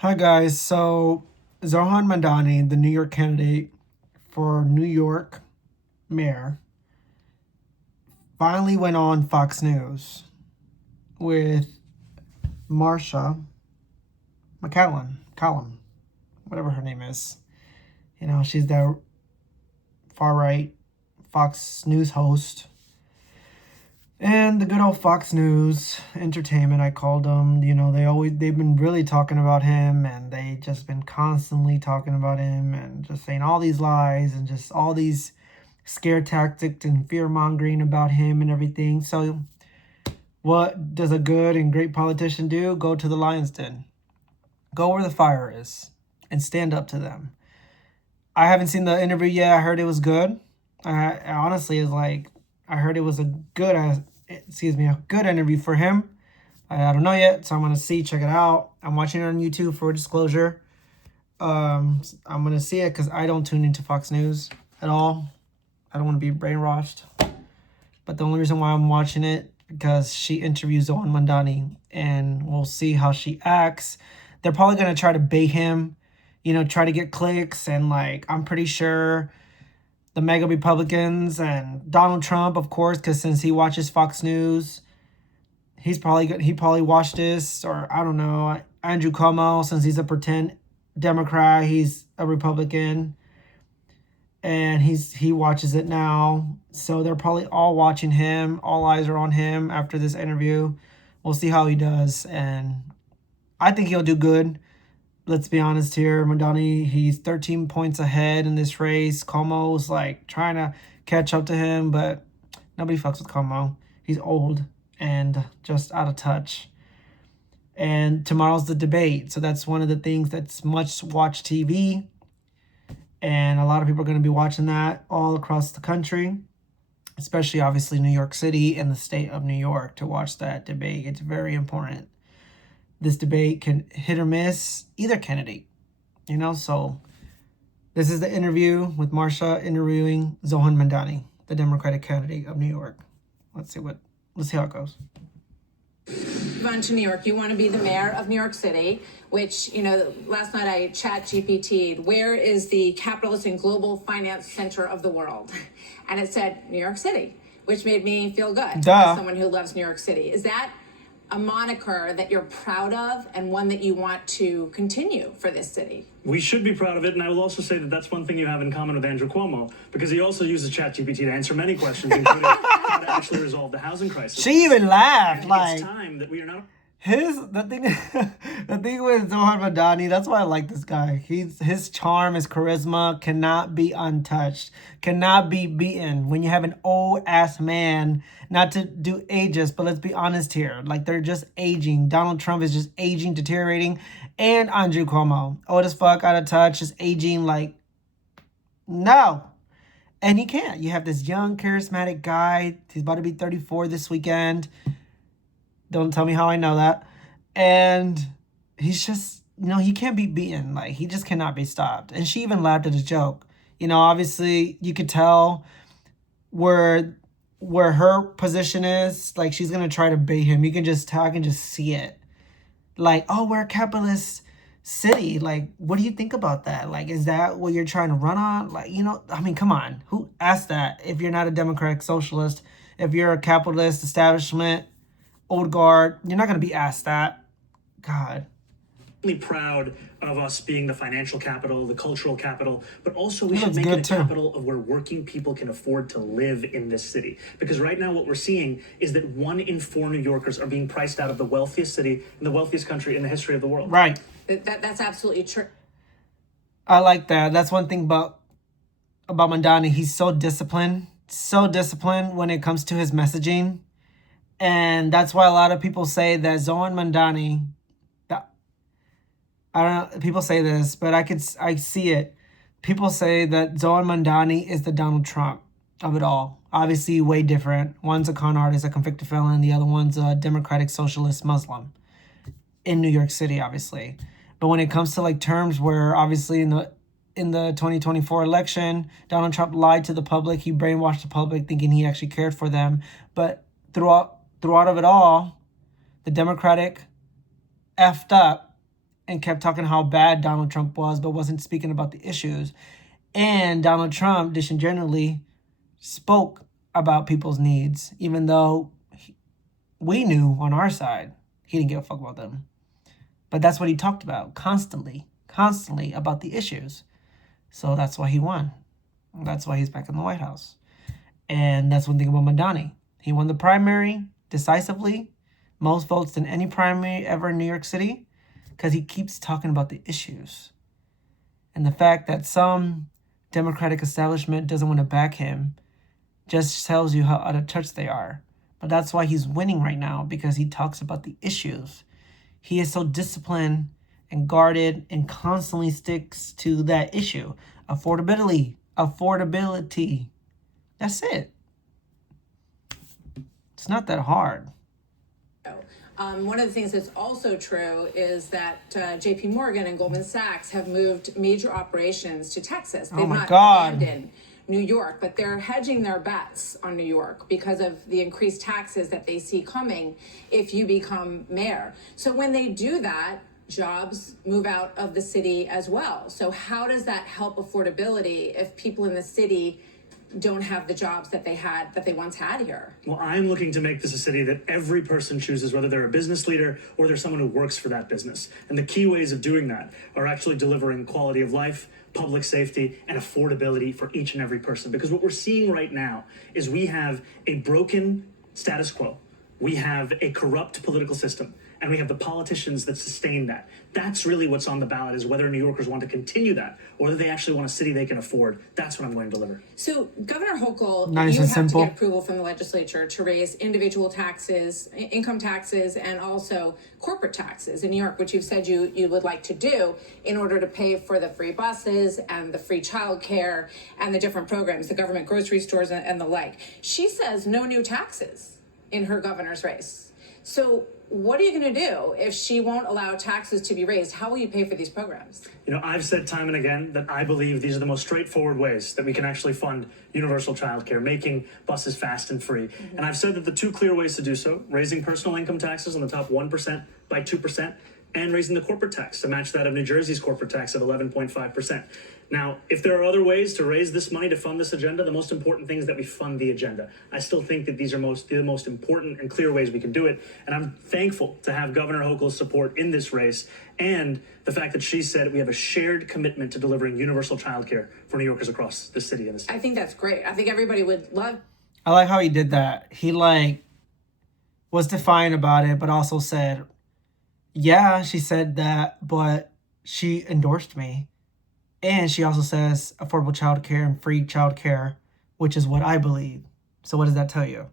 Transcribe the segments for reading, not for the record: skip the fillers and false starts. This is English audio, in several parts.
Hi guys. So Zohran Mamdani, the New York candidate for New York mayor, finally went on Fox News with Marsha McCallum, whatever her name is. She's the far right Fox News host. And the good old Fox News Entertainment, I called them. They've been really talking about him, and they just been constantly talking about him and just saying all these lies and just all these scare tactics and fear mongering about him and everything. So, what does a good and great politician do? Go to the lion's den, go where the fire is, and stand up to them. I haven't seen the interview yet. I heard it was good. I honestly is like I heard it was a good interview for him. I don't know yet, so I'm gonna check it out. I'm watching it on YouTube for disclosure. I'm gonna see it because I don't tune into Fox News at all. I don't want to be brainwashed. But the only reason why I'm watching it because she interviews Zohran Mamdani, and we'll see how she acts. They're probably gonna try to bait him, try to get clicks, and I'm pretty sure the mega Republicans and Donald Trump, of course, because since he watches Fox News, he probably watched this, or I don't know, Andrew Cuomo, since he's a pretend Democrat, he's a Republican, and he watches it now. So they're probably all watching him. All eyes are on him after this interview. We'll see how he does, and I think he'll do good. Let's be honest here. Mamdani, he's 13 points ahead in this race. Cuomo's trying to catch up to him, but nobody fucks with Cuomo. He's old and just out of touch. And tomorrow's the debate. So that's one of the things that's much watched TV. And a lot of people are going to be watching that all across the country, especially obviously New York City and the state of New York to watch that debate. It's very important. This debate can hit or miss either candidate, so this is the interview with Marsha interviewing Zohran Mamdani, the Democratic candidate of New York. Let's see how it goes. On to New York. You want to be the mayor of New York City, which, last night I chat GPT'd, where is the capitalist and global finance center of the world? And it said New York City, which made me feel good as someone who loves New York City. Is that a moniker that you're proud of and one that you want to continue for this city? We should be proud of it, and I will also say that that's one thing you have in common with Andrew Cuomo, because he also uses ChatGPT to answer many questions, including how to actually resolve the housing crisis. She even laughed. It's time that we are not... The thing with Zohran Mamdani, that's why I like this guy. His charm, his charisma cannot be untouched, cannot be beaten. When you have an old ass man, not to do ages, but let's be honest here, they're just aging. Donald Trump is just aging, deteriorating, and Andrew Cuomo, old as fuck, out of touch, just aging no. And he can't. You have this young, charismatic guy. He's about to be 34 this weekend. Don't tell me how I know that. And he's just, he can't be beaten. He just cannot be stopped. And she even laughed at his joke. Obviously, you could tell where her position is. She's going to try to bait him. You can just tell. I can just see it. Oh, we're a capitalist city. What do you think about that? Is that what you're trying to run on? Come on. Who asked that? If you're not a democratic socialist, if you're a capitalist establishment, old guard, you're not going to be asked that. God. Really proud of us being the financial capital, the cultural capital, but also we should make it a capital of where working people can afford to live in this city. Because right now what we're seeing is that 1 in 4 New Yorkers are being priced out of the wealthiest city in the wealthiest country in the history of the world. Right. That's absolutely true. I like that. That's one thing about Mamdani. He's so disciplined when it comes to his messaging. And that's why a lot of people say that Zohran Mamdani, I don't know, people say this, but I see it. People say that Zohran Mamdani is the Donald Trump of it all. Obviously, way different. One's a con artist, a convicted felon. The other one's a democratic socialist Muslim in New York City, obviously. But when it comes to terms where obviously in the 2024 election, Donald Trump lied to the public. He brainwashed the public thinking he actually cared for them. But throughout of it all, the Democratic effed up and kept talking how bad Donald Trump was, but wasn't speaking about the issues. And Donald Trump disingenuously spoke about people's needs, even though we knew on our side he didn't give a fuck about them. But that's what he talked about constantly about the issues. So that's why he won. That's why he's back in the White House. And that's one thing about Mamdani. He won the primary decisively, most votes than any primary ever in New York City, because he keeps talking about the issues. And the fact that some Democratic establishment doesn't want to back him just tells you how out of touch they are. But that's why he's winning right now, because he talks about the issues. He is so disciplined and guarded and constantly sticks to that issue. Affordability. That's it. It's not that hard. One of the things that's also true is that JP Morgan and Goldman Sachs have moved major operations to Texas. They've not abandoned New York, but they're hedging their bets on New York because of the increased taxes that they see coming if you become mayor. So when they do that, jobs move out of the city as well. So how does that help affordability if people in the city don't have the jobs that they once had here? Well, I'm looking to make this a city that every person chooses, whether they're a business leader or they're someone who works for that business. And the key ways of doing that are actually delivering quality of life, public safety, and affordability for each and every person. Because what we're seeing right now is we have a broken status quo. We have a corrupt political system. And we have the politicians that sustain that. That's really what's on the ballot, is whether New Yorkers want to continue that or whether they actually want a city they can afford. That's what I'm going to deliver. So, Governor Hochul, nice you have simple. to get approval from the legislature to raise individual taxes, income taxes, and also corporate taxes in New York, which you've said you would like to do in order to pay for the free buses and the free childcare and the different programs, the government grocery stores and the like. She says no new taxes in her governor's race. So what are you going to do if she won't allow taxes to be raised? How will you pay for these programs? You know, I've said time and again that I believe these are the most straightforward ways that we can actually fund universal childcare, making buses fast and free. And I've said that the two clear ways to do so, raising personal income taxes on the top 1% by 2%, and raising the corporate tax to match that of New Jersey's corporate tax of 11.5%. Now, if there are other ways to raise this money to fund this agenda, the most important thing is that we fund the agenda. I still think that these are the most important and clear ways we can do it. And I'm thankful to have Governor Hochul's support in this race, and the fact that she said we have a shared commitment to delivering universal childcare for New Yorkers across the city and the state. I think that's great. I think everybody would love. I like how he did that. He was defiant about it, but also said, yeah, she said that, but she endorsed me. And she also says affordable childcare and free childcare, which is what I believe. So what does that tell you?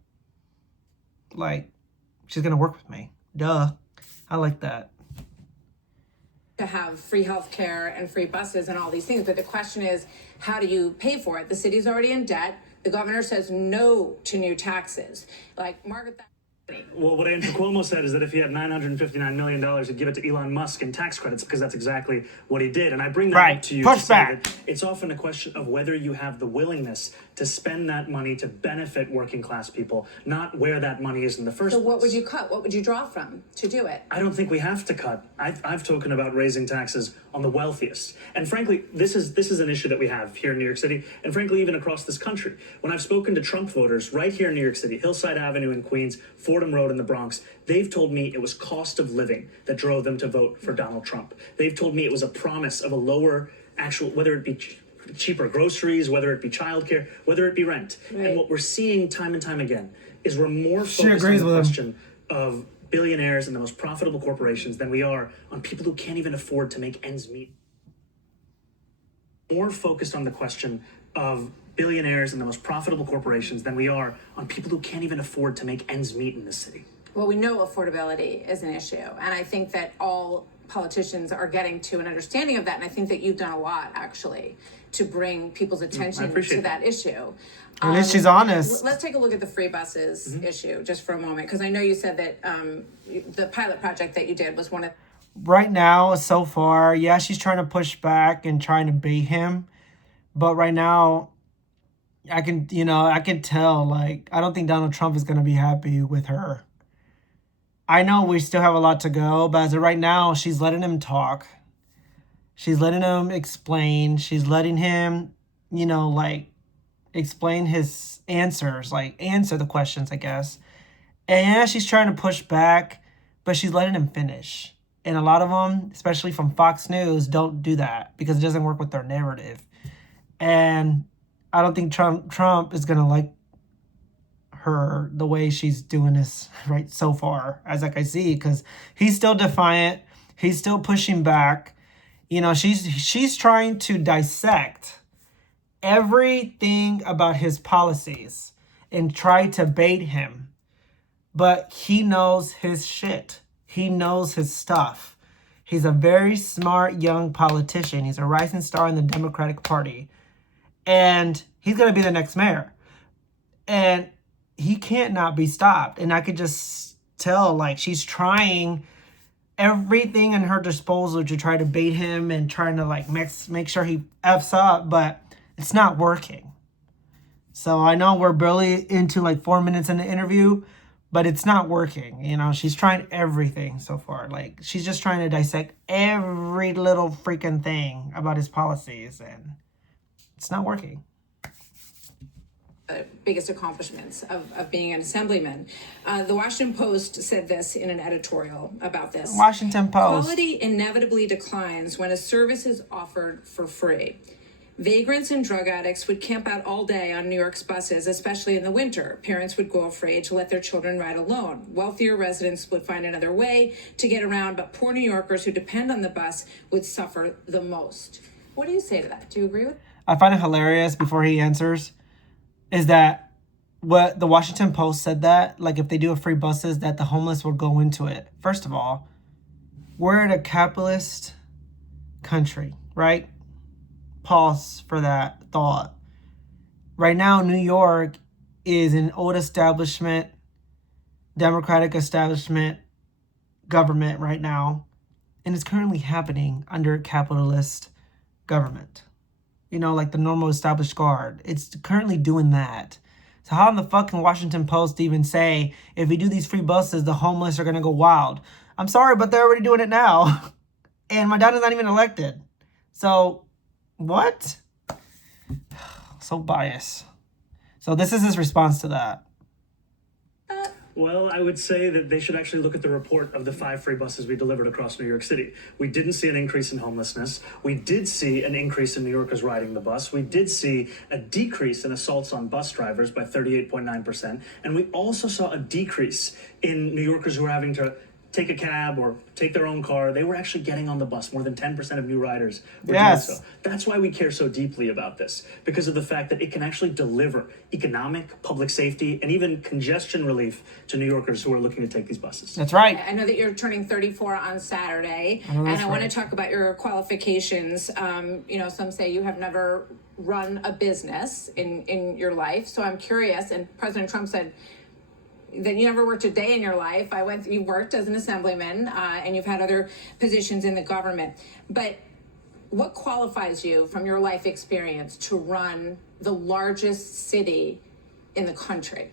She's going to work with me. Duh. I like that. To have free health care and free buses and all these things. But the question is, how do you pay for it? The city's already in debt. The governor says no to new taxes. Margaret Thatcher. Well, what Andrew Cuomo said is that if he had $959 million, he'd give it to Elon Musk in tax credits, because that's exactly what he did. And I bring that up to you to say that it's often a question of whether you have the willingness to spend that money to benefit working class people, not where that money is in the first place. So what would you cut? What would you draw from to do it? I don't think we have to cut. I've spoken about raising taxes on the wealthiest. And frankly, this is an issue that we have here in New York City, and frankly, even across this country. When I've spoken to Trump voters right here in New York City, Hillside Avenue in Queens, Fordham Road in the Bronx, they've told me it was cost of living that drove them to vote for Donald Trump. They've told me it was a promise of a lower whether it be cheaper groceries, whether it be childcare, whether it be rent. Right. And what we're seeing time and time again is we're more focused on the question of billionaires and the most profitable corporations than we are on people who can't even afford to make ends meet. More focused on the question of billionaires and the most profitable corporations than we are on people who can't even afford to make ends meet in this city. Well, we know affordability is an issue, and I think that all politicians are getting to an understanding of that, and I think that you've done a lot, actually, to bring people's attention to that issue. At least she's honest. Let's take a look at the free buses issue just for a moment, because I know you said that the pilot project that you did was one of... Right now, so far, yeah, she's trying to push back and trying to bait him, but right now, I can tell, I don't think Donald Trump is going to be happy with her. I know we still have a lot to go, but as of right now, she's letting him talk. She's letting him explain. She's letting him, like, explain his answers, like, answer the questions, I guess. And yeah, she's trying to push back, but she's letting him finish. And a lot of them, especially from Fox News, don't do that because it doesn't work with their narrative. And I don't think Trump is going to like her the way she's doing this right so far, as like I see, because he's still defiant. He's still pushing back. She's trying to dissect everything about his policies and try to bait him. But he knows his shit. He knows his stuff. He's a very smart young politician. He's a rising star in the Democratic Party. And he's going to be the next mayor. And he can't not be stopped. And I could just tell, like, she's trying everything in her disposal to try to bait him and trying to, like, make sure he F's up. But it's not working. So I know we're barely into, like, 4 minutes in the interview. But it's not working. She's trying everything so far. Like, she's just trying to dissect every little freaking thing about his policies. And it's not working. Biggest accomplishments of being an assemblyman. The Washington Post said this in an editorial about this. Washington Post. Quality inevitably declines when a service is offered for free. Vagrants and drug addicts would camp out all day on New York's buses, especially in the winter. Parents would go afraid to let their children ride alone. Wealthier residents would find another way to get around, but poor New Yorkers who depend on the bus would suffer the most. What do you say to that? Do you agree with? I find it hilarious before he answers is that what the Washington Post said that, like, if they do a free buses, that the homeless will go into it. First of all, we're in a capitalist country, right? Pause for that thought. Right now, New York is an old establishment, democratic establishment government right now, and it's currently happening under capitalist government. Like the normal established guard. It's currently doing that. So how in the fucking Washington Post even say, if we do these free buses, the homeless are going to go wild? I'm sorry, but they're already doing it now. And my dad is not even elected. So, what? So biased. So this is his response to that. Well, I would say that they should actually look at the report of the 5 free buses we delivered across New York City. We didn't see an increase in homelessness. We did see an increase in New Yorkers riding the bus. We did see a decrease in assaults on bus drivers by 38.9%. And we also saw a decrease in New Yorkers who were having to take a cab or take their own car. They were actually getting on the bus. More than 10% of new riders were doing so. That's why we care so deeply about this, because of the fact that it can actually deliver economic, public safety, and even congestion relief to New Yorkers who are looking to take these buses. That's right. I know that you're turning 34 on Saturday, and I want to talk about your qualifications. Some say you have never run a business in your life, so I'm curious, and President Trump said that you never worked a day in your life. You worked as an assemblyman, and you've had other positions in the government. But what qualifies you from your life experience to run the largest city in the country?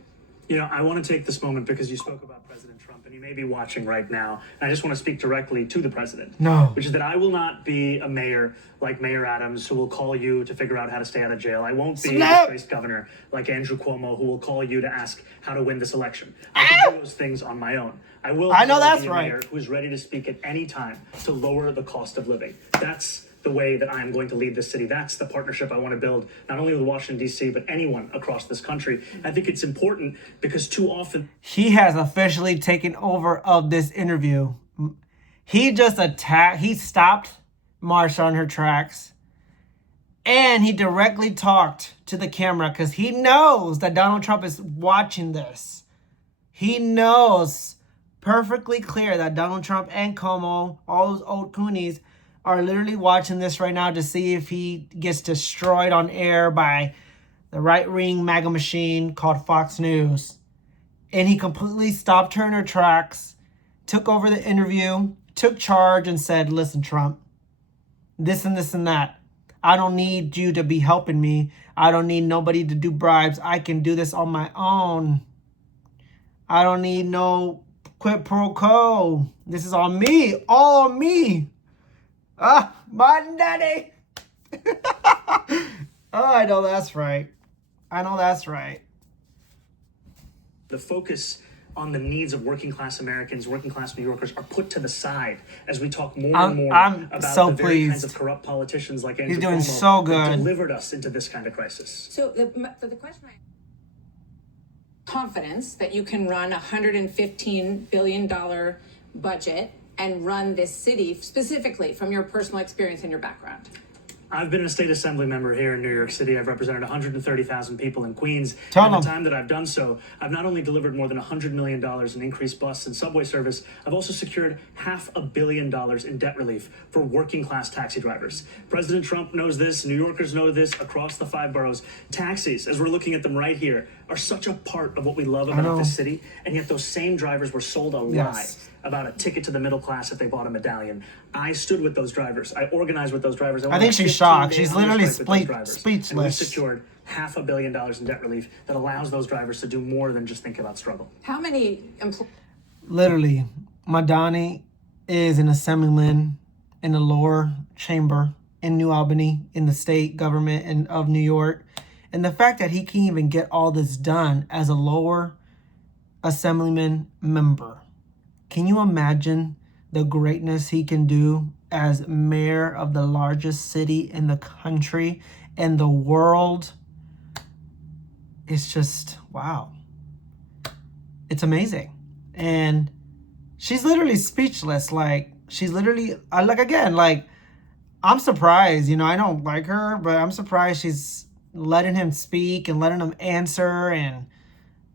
I want to take this moment because you spoke about President Trump, and he may be watching right now. And I just want to speak directly to the president. No. Which is that I will not be a mayor like Mayor Adams who will call you to figure out how to stay out of jail. I won't be a disgraced governor like Andrew Cuomo who will call you to ask how to win this election. I can do those things on my own. I will be a mayor who is ready to speak at any time to lower the cost of living. That's the way that I am going to lead this city. That's the partnership I want to build, not only with Washington, D.C., but anyone across this country. I think it's important because too often... He has officially taken over of this interview. He just he stopped Marsha on her tracks, and he directly talked to the camera because he knows that Donald Trump is watching this. He knows perfectly clear that Donald Trump and Cuomo, all those old coonies, are literally watching this right now to see if he gets destroyed on air by the right-wing MAGA machine called Fox News. And he completely stopped her in her tracks, took over the interview, took charge, and said, listen, Trump, this and this and that. I don't need you to be helping me. I don't need nobody to do bribes. I can do this on my own. I don't need no Quid pro quo. This is on me. All on me. Mamdani. Oh, I know that's right. I know that's right. The focus on the needs of working class Americans, working class New Yorkers are put to the side as we talk more and more about so the very kinds pleased. of corrupt politicians like Andrew He's doing Cuomo so that good. delivered us into this kind of crisis. So the question confidence that you can run $115 billion budget and run this city specifically from your personal experience and your background? I've been a state assembly member here in New York City. I've represented 130,000 people in Queens. In the time that I've done so, I've not only delivered more than $100 million in increased bus and subway service, I've also secured $500 million in debt relief for working class taxi drivers. President Trump knows this. New Yorkers know this across the 5 boroughs. Taxis, as we're looking at them right here, are such a part of what we love about this city. And yet those same drivers were sold a lie about a ticket to the middle class if they bought a medallion. I stood with those drivers. I organized with those drivers. I think she's shocked. She's literally speechless. And we secured $500 million in debt relief that allows those drivers to do more than just think about struggle. How many Literally, Mamdani is an assemblyman in the lower chamber in New Albany, in the state government of New York. And the fact that he can even get all this done as a lower assemblyman member. Can you imagine the greatness he can do as mayor of the largest city in the country and the world? It's just, wow. It's amazing. And she's literally speechless. Like, she's literally, I'm surprised. I don't like her, but I'm surprised she's letting him speak and letting him answer. And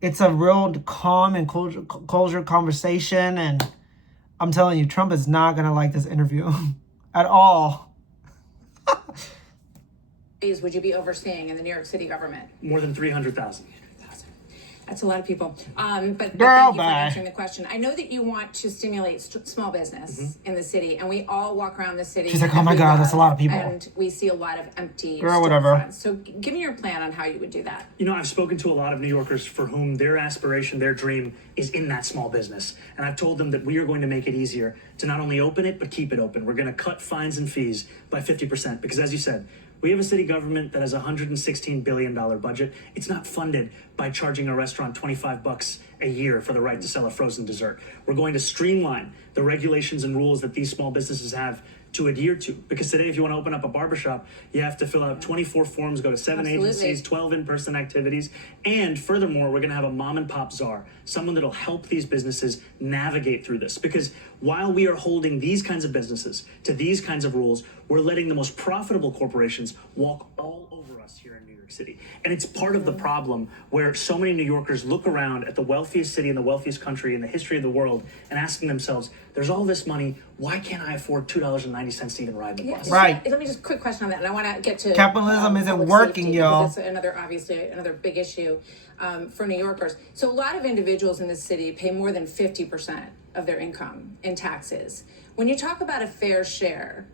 it's a real calm and closure conversation. And I'm telling you, Trump is not going to like this interview at all. would you be overseeing in the New York City government? More than 300,000. That's a lot of people. But thank you for answering the question. I know that you want to stimulate small business in the city, and we all walk around the city. She's like, oh my God, that's a lot of people. And we see a lot of empty whatever. So give me your plan on how you would do that. I've spoken to a lot of New Yorkers for whom their aspiration, their dream is in that small business. And I've told them that we are going to make it easier to not only open it, but keep it open. We're going to cut fines and fees by 50%. Because as you said, we have a city government that has a $116 billion budget. It's not funded by charging a restaurant $25 a year for the right to sell a frozen dessert. We're going to streamline the regulations and rules that these small businesses have to adhere to. Because today, if you want to open up a barbershop, you have to fill out 24 forms, go to 7 agencies, 12 in-person activities. And furthermore, we're going to have a mom and pop czar, someone that'll help these businesses navigate through this. Because while we are holding these kinds of businesses to these kinds of rules, we're letting the most profitable corporations walk all over us here in New York City. And it's part of the problem where so many New Yorkers look around at the wealthiest city in the wealthiest country in the history of the world and asking themselves, there's all this money, why can't I afford $2.90 to even ride the bus? Right. Let me just quick question on that, and I want to get to capitalism isn't working, y'all. That's another big issue for New Yorkers. So a lot of individuals in this city pay more than 50% of their income in taxes. When you talk about a fair share,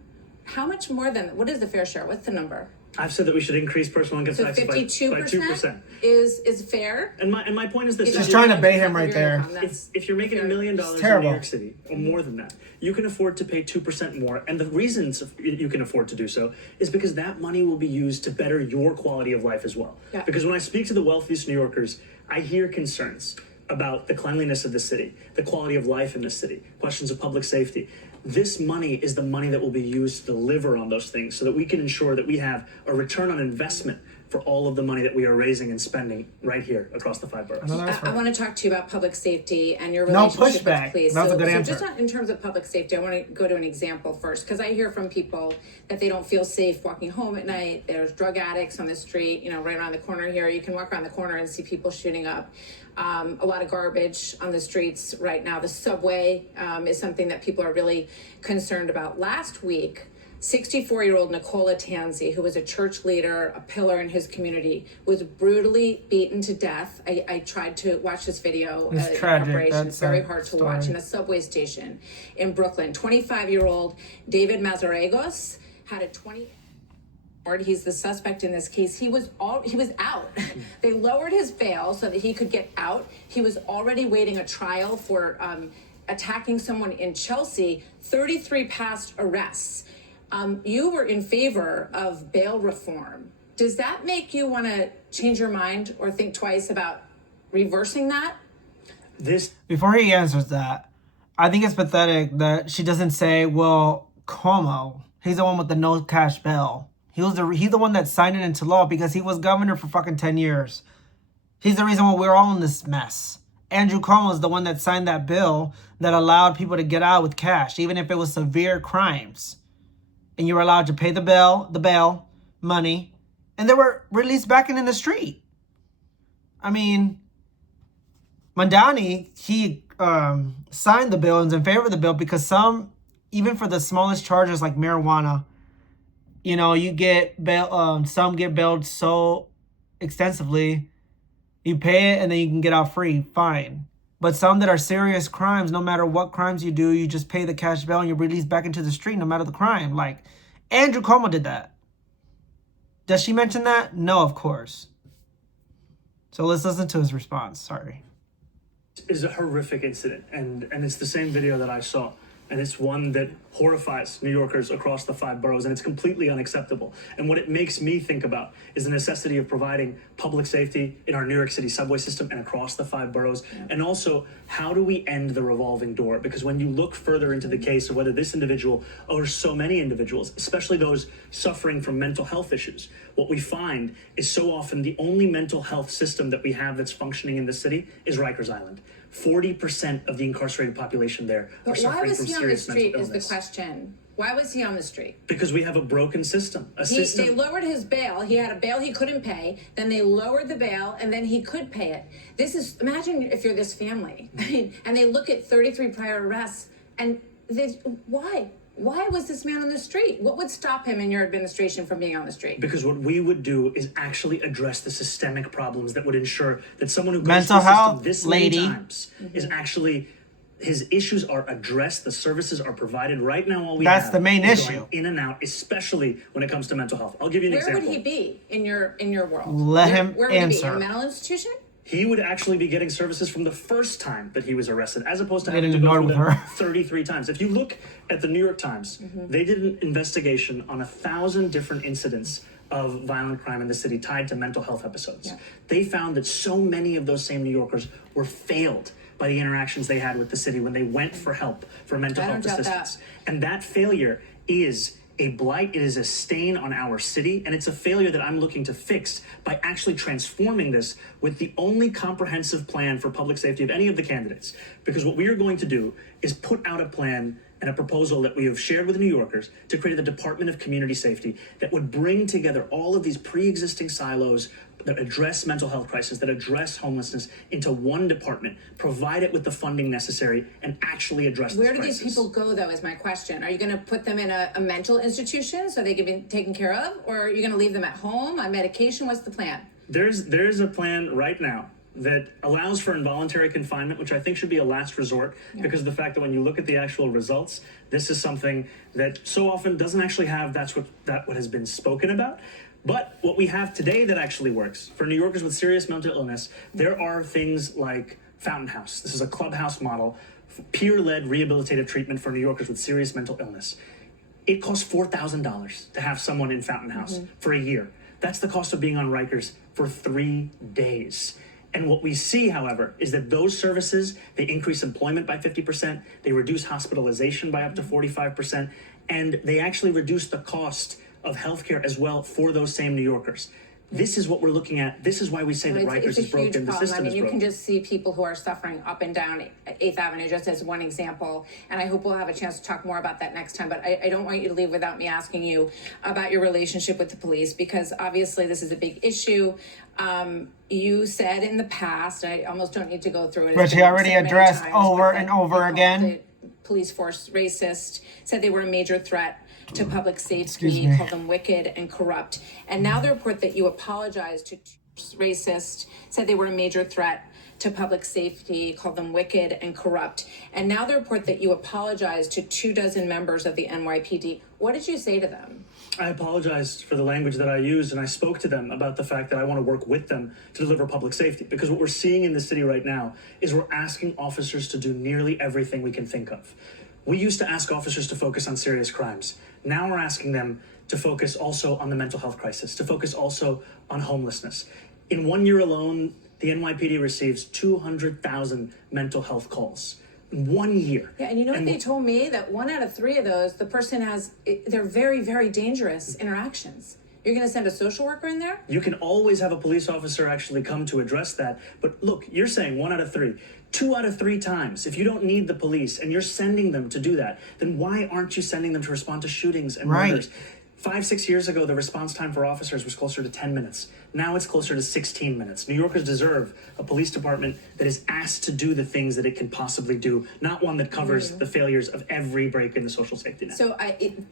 how much more than, what is the fair share? What's the number? I've said that we should increase personal income So taxes by 2%. is fair. And my point is this: she's trying to bait him right there. If you're making $1 million in New York City, or more than that, you can afford to pay 2% more. And the reasons you can afford to do so is because that money will be used to better your quality of life as well. Yeah. Because when I speak to the wealthiest New Yorkers, I hear concerns about the cleanliness of the city, the quality of life in the city, questions of public safety. This money is the money that will be used to deliver on those things so that we can ensure that we have a return on investment for all of the money that we are raising and spending right here across the 5 boroughs. I want to talk to you about public safety and your relationship with police. That's a good answer. Just in terms of public safety, I want to go to an example first, because I hear from people that they don't feel safe walking home at night. There's drug addicts on the street, right around the corner here. You can walk around the corner and see people shooting up. A lot of garbage on the streets right now. The subway is something that people are really concerned about. Last week, 64-year-old Nicola Tanzi, who was a church leader, a pillar in his community, was brutally beaten to death. I tried to watch this video. It's tragic. It's very hard to watch in a subway station in Brooklyn. 25-year-old David Mazarregos had a He's the suspect in this case. He was out. They lowered his bail so that he could get out. He was already waiting a trial for attacking someone in Chelsea. 33 past arrests. You were in favor of bail reform. Does that make you want to change your mind or think twice about reversing that? Before he answers that, I think it's pathetic that she doesn't say, well, Cuomo, he's the one with the no cash bail. He's the one that signed it into law because he was governor for fucking 10 years. He's the reason why we're all in this mess. Andrew Cuomo is the one that signed that bill that allowed people to get out with cash, even if it was severe crimes. And you were allowed to pay the bail money, and they were released back in the street. I mean, Mamdani, he signed the bill and is in favor of the bill because even for the smallest charges like marijuana, you know, you get bail. Some get bailed so extensively, you pay it and then you can get out free. Fine. But some that are serious crimes, no matter what crimes you do, you just pay the cash bail and you're released back into the street, no matter the crime. Like Andrew Cuomo did that. Does she mention that? No, of course. So let's listen to his response. Sorry. Is a horrific incident, and it's the same video that I saw. And it's one that horrifies New Yorkers across the 5 boroughs, and it's completely unacceptable. And what it makes me think about is the necessity of providing public safety in our New York City subway system and across the 5 boroughs. And also, how do we end the revolving door? Because when you look further into the case of whether this individual or so many individuals, especially those suffering from mental health issues, what we find is so often the only mental health system that we have that's functioning in the city is Rikers Island. 40% of the incarcerated population there are suffering from serious mental illness. Why was he on the street is the question. Why was he on the street? Because we have a broken system. They lowered his bail. He had a bail he couldn't pay. Then they lowered the bail, and then he could pay it. Imagine if you're this family, I mean, and they look at 33 prior arrests, and why? Why was this man on the street? What would stop him in your administration from being on the street? Because what we would do is actually address the systemic problems that would ensure that someone who goes mental through the health system this lady many times is actually, his issues are addressed, the services are provided. Right now, all we That's have the main is issue. going in and out, especially when it comes to mental health. I'll give you an example. Where would he be in your world? Let him where would answer. He be? In a mental institution? He would actually be getting services from the first time that he was arrested, as opposed to Getting having to go ignored through with them her. 33 times. If you look at the New York Times, they did an investigation on 1,000 different incidents of violent crime in the city tied to mental health episodes. Yeah. They found that so many of those same New Yorkers were failed by the interactions they had with the city when they went for help for mental health assistance. And that failure is a blight, it is a stain on our city, and it's a failure that I'm looking to fix by actually transforming this with the only comprehensive plan for public safety of any of the candidates. Because what we are going to do is put out a plan and a proposal that we have shared with New Yorkers to create a Department of Community Safety that would bring together all of these pre-existing silos that address mental health crisis, that address homelessness into one department, provide it with the funding necessary, and actually address this crisis. Where do these people go, though, is my question. Are you going to put them in a mental institution so they can be taken care of? Or are you going to leave them at home on medication? What's the plan? There's a plan right now that allows for involuntary confinement, which I think should be a last resort, because of the fact that when you look at the actual results, this is something that so often doesn't actually have what has been spoken about. But what we have today that actually works for New Yorkers with serious mental illness, there are things like Fountain House. This is a clubhouse model, peer-led rehabilitative treatment for New Yorkers with serious mental illness. It costs $4,000 to have someone in Fountain House for a year. That's the cost of being on Rikers for 3 days. And what we see, however, is that those services, they increase employment by 50%, they reduce hospitalization by up to 45%, and they actually reduce the cost of healthcare as well for those same New Yorkers. This is what we're looking at. This is why we say that Rikers is broken, the system is broken. You can just see people who are suffering up and down 8th Avenue, just as one example. And I hope we'll have a chance to talk more about that next time. But I don't want you to leave without me asking you about your relationship with the police, because obviously this is a big issue. You said in the past, I almost don't need to go through it. But she already addressed over and over again. The police force racist, said they were a major threat to public safety, called them wicked and corrupt. And now the report that you apologized to racist, said they were a major threat to public safety, called them wicked and corrupt. And now the report that you apologized to 24 members of the NYPD. What did you say to them? I apologized for the language that I used, and I spoke to them about the fact that I want to work with them to deliver public safety. Because what we're seeing in the city right now is we're asking officers to do nearly everything we can think of. We used to ask officers to focus on serious crimes. Now we're asking them to focus also on the mental health crisis, to focus also on homelessness. In 1 year alone, the NYPD receives 200,000 mental health calls. 1 year. Yeah, and you know what they told me? That 1 out of 3 of those, the person they're very, very dangerous interactions. You're going to send a social worker in there? You can always have a police officer actually come to address that. But look, you're saying 1 out of 3. 2 out of 3 times, if you don't need the police and you're sending them to do that, then why aren't you sending them to respond to shootings and murders? 5, 6 years ago, the response time for officers was closer to 10 minutes. Now it's closer to 16 minutes. New Yorkers deserve a police department that is asked to do the things that it can possibly do, not one that covers the failures of every break in the social safety net. So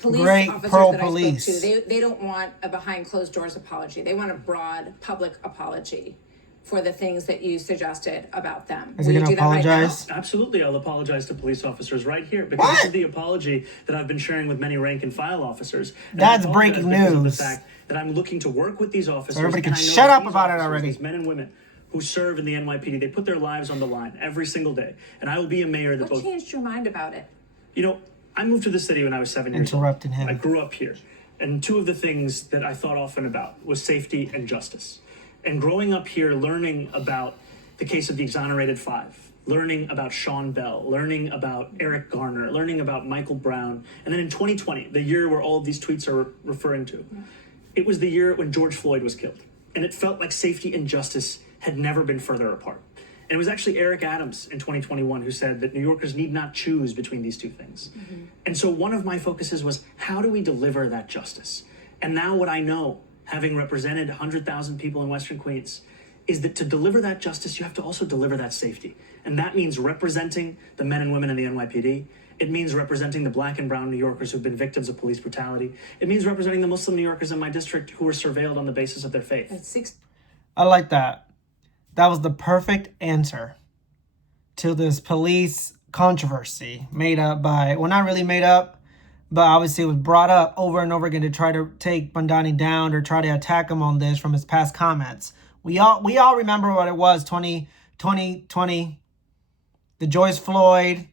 police Great officers pro that police. I spoke to, they don't want a behind closed doors apology. They want a broad public apology for the things that you suggested about them. Is he going to apologize? Absolutely, I'll apologize to police officers right here, because this is the apology that I've been sharing with many rank and file officers. And that's breaking news. Of the fact that I'm looking to work with these officers. So everybody can and I know shut up these about it officers, already. These men and women who serve in the NYPD, they put their lives on the line every single day. And I will be a mayor that What changed your mind about it? You know, I moved to the city when I was 7 years old. Interrupting him. I grew up here. And 2 of the things that I thought often about was safety and justice. And growing up here, learning about the case of the exonerated 5, learning about Sean Bell, learning about Eric Garner, learning about Michael Brown. And then in 2020, the year where all of these tweets are referring to, it was the year when George Floyd was killed. And it felt like safety and justice had never been further apart. And it was actually Eric Adams in 2021 who said that New Yorkers need not choose between these 2 things. And so one of my focuses was, how do we deliver that justice? And now what I know, having represented 100,000 people in Western Queens, is that to deliver that justice, you have to also deliver that safety. And that means representing the men and women in the NYPD. It means representing the black and brown New Yorkers who've been victims of police brutality. It means representing the Muslim New Yorkers in my district who were surveilled on the basis of their faith. I like that. That was the perfect answer to this police controversy made up by, well, not really made up, but obviously it was brought up over and over again to try to take Mamdani down or try to attack him on this from his past comments. We all remember what it was, 2020, the George Floyd.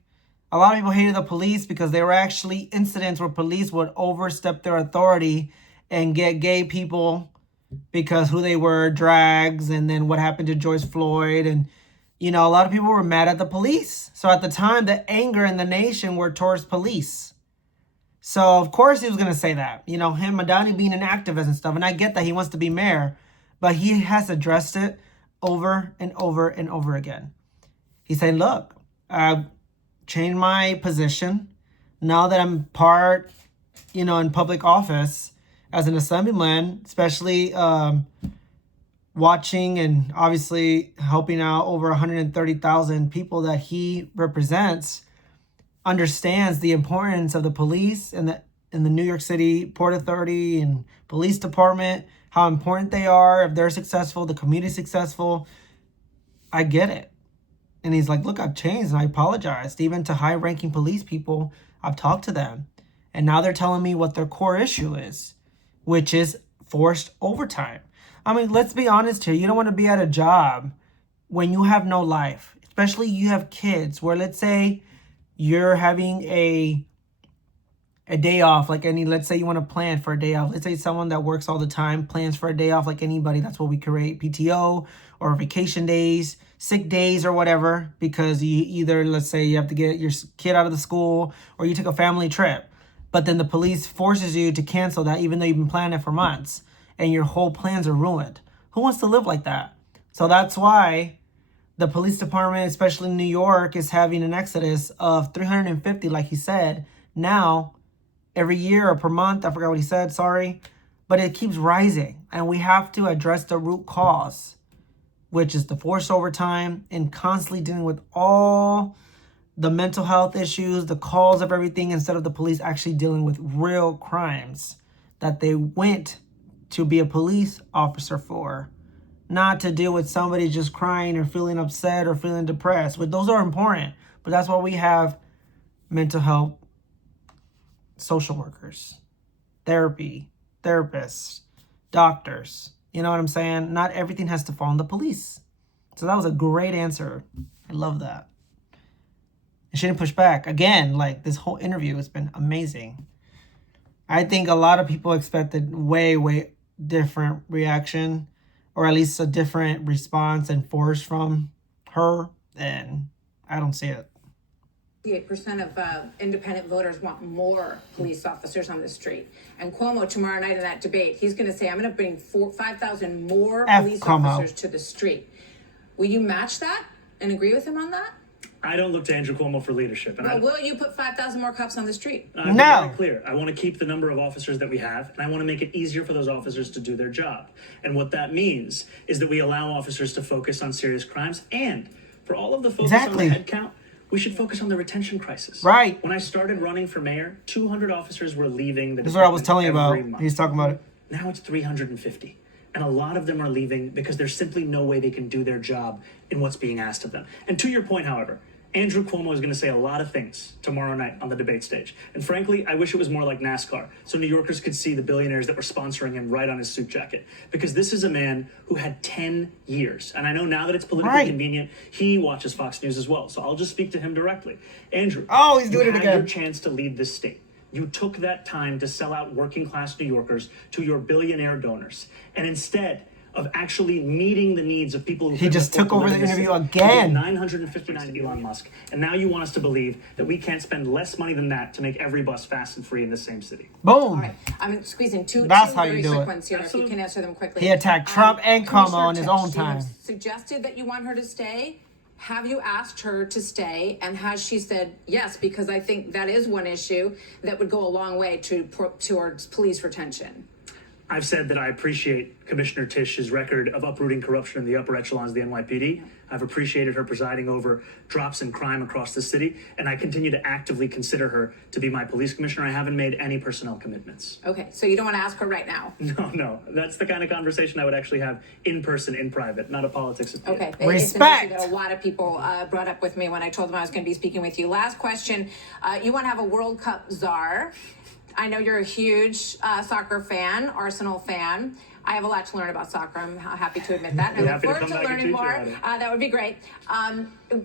A lot of people hated the police because there were actually incidents where police would overstep their authority and get gay people because who they were, drags, and then what happened to George Floyd. And, you know, a lot of people were mad at the police. So at the time, the anger in the nation were towards police. So, of course, he was going to say that. You know, him, Mamdani, being an activist and stuff. And I get that he wants to be mayor. But he has addressed it over and over and over again. He said, look, I've changed my position. Now that I'm part, you know, in public office as an assemblyman, especially watching and obviously helping out over 130,000 people that he represents, understands the importance of the police and the New York City Port Authority and police department, how important they are. If they're successful, the community's successful. I get it. And he's like, look, I've changed and I apologized. Even to high-ranking police people, I've talked to them. And now they're telling me what their core issue is, which is forced overtime. I mean, let's be honest here. You don't want to be at a job when you have no life, especially you have kids, where let's say you're having a day off, like let's say you want to plan for a day off. Let's say someone that works all the time plans for a day off like anybody. That's what we create, PTO or vacation days, sick days or whatever, because you either, let's say you have to get your kid out of the school or you took a family trip. But then the police forces you to cancel that even though you've been planning it for months and your whole plans are ruined. Who wants to live like that? So that's why the police department, especially in New York, is having an exodus of 350, like he said, now every year or per month. I forgot what he said, sorry. But it keeps rising. And we have to address the root cause, which is the forced overtime and constantly dealing with all the mental health issues, the calls of everything, instead of the police actually dealing with real crimes that they went to be a police officer for. Not to deal with somebody just crying or feeling upset or feeling depressed. But those are important. But that's why we have mental health social workers. therapy, therapists, doctors. You know what I'm saying? Not everything has to fall on the police. So that was a great answer. I love that. And she didn't push back. Again, like, this whole interview has been amazing. I think a lot of people expected way different reaction, or at least a different response and force from her, and I don't see it. 58% of independent voters want more police officers on the street. And Cuomo, tomorrow night in that debate, he's going to say, I'm going to bring 5,000 more police officers to the street. Will you match that and agree with him on that? I don't look to Andrew Cuomo for leadership. And will you put 5,000 more cops on the street? I'm very clear. I want to keep the number of officers that we have, and I want to make it easier for those officers to do their job. And what that means is that we allow officers to focus on serious crimes, and for all of the focus on the head count, we should focus on the retention crisis. Right. When I started running for mayor, 200 officers were leaving the department. This is what I was telling you about. Month. He's talking about it. Now it's 350. And a lot of them are leaving because there's simply no way they can do their job in what's being asked of them. And to your point, however, Andrew Cuomo is going to say a lot of things tomorrow night on the debate stage. And frankly, I wish it was more like NASCAR, so New Yorkers could see the billionaires that were sponsoring him right on his suit jacket. Because this is a man who had 10 years. And I know now that it's politically convenient, he watches Fox News as well. So I'll just speak to him directly. Andrew, he's doing it again. You had your chance to lead this state. You took that time to sell out working-class New Yorkers to your billionaire donors. And instead of actually meeting the needs of people who he just took over the interview again. 959 Elon Musk, and now you want us to believe that we can't spend less money than that to make every bus fast and free in the same city. Boom. All right, I'm squeezing two very quick ones here. If you can answer them quickly. He attacked Trump and Cuomo on his own time. Suggested that you want her to stay. Have you asked her to stay, and has she said yes? Because I think that is one issue that would go a long way towards police retention. I've said that I appreciate Commissioner Tisch's record of uprooting corruption in the upper echelons of the NYPD. I've appreciated her presiding over drops in crime across the city, and I continue to actively consider her to be my police commissioner. I haven't made any personnel commitments. Okay, so you don't want to ask her right now? No. That's the kind of conversation I would actually have in person, in private, not a politics opinion. Okay, respect. It's an issue that a lot of people brought up with me when I told them I was going to be speaking with you. Last question, you want to have a World Cup czar. I know you're a huge soccer fan, Arsenal fan. I have a lot to learn about soccer. I'm happy to admit that. I look forward to learning more. That would be great.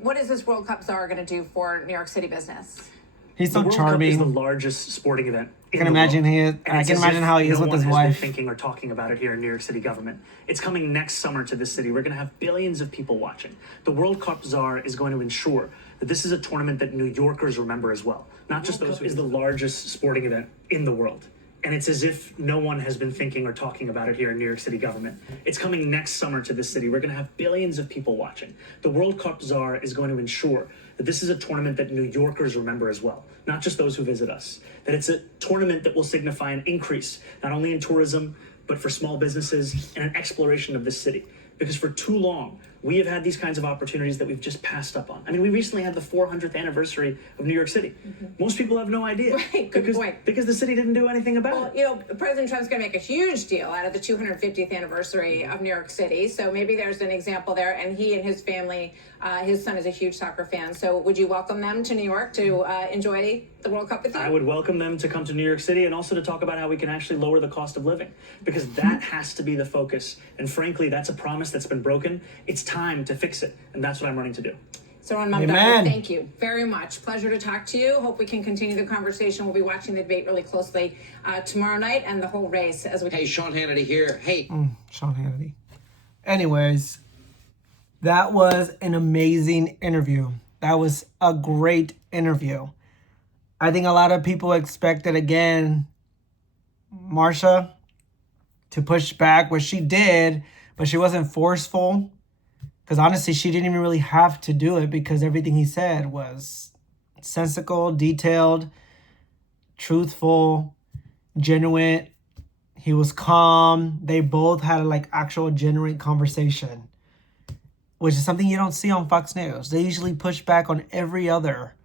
What is this World Cup czar going to do for New York City business? He's so charming. charming. The World Cup is the largest sporting event. I can imagine I can imagine how he is with his wife. Thinking or talking about it here in New York City government. It's coming next summer to this city. We're going to have billions of people watching. The World Cup czar is going to ensure that this is a tournament that New Yorkers remember as well. Not just those. Is the largest sporting event in the world. And it's as if no one has been thinking or talking about it here in New York City government. It's coming next summer to this city. We're going to have billions of people watching. The World Cup czar is going to ensure that this is a tournament that New Yorkers remember as well, not just those who visit us. That it's a tournament that will signify an increase, not only in tourism, but for small businesses and an exploration of this city. Because for too long, we have had these kinds of opportunities that we've just passed up on. I mean, we recently had the 400th anniversary of New York City. Most people have no idea. Right, good point. Because the city didn't do anything about it. You know, President Trump's going to make a huge deal out of the 250th anniversary of New York City. So maybe there's an example there. And he and his family, his son is a huge soccer fan. So would you welcome them to New York to enjoy the World Cup with you? I would welcome them to come to New York City and also to talk about how we can actually lower the cost of living. Because that has to be the focus. And frankly, that's a promise that's been broken. It's time to fix it. And that's what I'm running to do. Zohran Mamdani, thank you very much. Pleasure to talk to you. Hope we can continue the conversation. We'll be watching the debate really closely tomorrow night and the whole race as we. Hey, Sean Hannity here. Hey, Sean Hannity. Anyways, that was an amazing interview. That was a great interview. I think a lot of people expected again Marsha to push back, which she did, but she wasn't forceful. Because honestly, she didn't even really have to do it because everything he said was sensical, detailed, truthful, genuine. He was calm. They both had like actual genuine conversation, which is something you don't see on Fox News. They usually push back on every other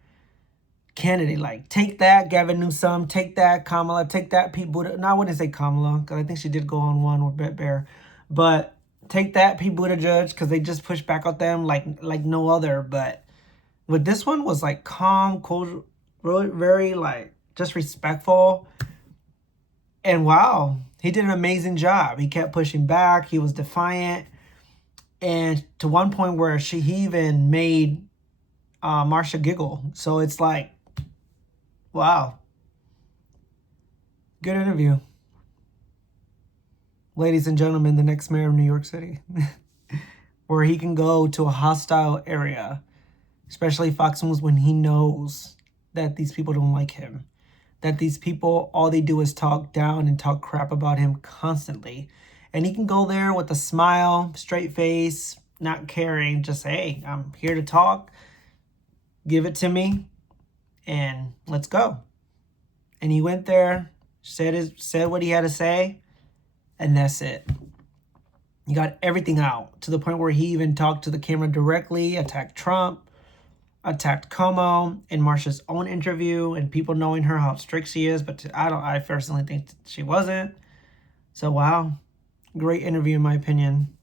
candidate. Like, take that, Gavin Newsom. Take that, Kamala. Take that, Pete Buttigieg. No, I wouldn't say Kamala because I think she did go on one with Brett Bear. But take that, Pete Buttigieg, because they just push back at them like no other. But with this one was like calm, cool, really very like just respectful. And wow, he did an amazing job. He kept pushing back. He was defiant. And to one point where he even made Marsha giggle. So it's like, wow. Good interview. Ladies and gentlemen, the next mayor of New York City. Where he can go to a hostile area, especially Fox News, when he knows that these people don't like him. That these people, all they do is talk down and talk crap about him constantly. And he can go there with a smile, straight face, not caring, just, hey, I'm here to talk. Give it to me, and let's go. And he went there, said what he had to say, and that's it. He got everything out to the point where he even talked to the camera directly, attacked Trump, attacked Como in Marsha's own interview, and people knowing her how strict she is, but I personally think she wasn't. So wow, great interview in my opinion.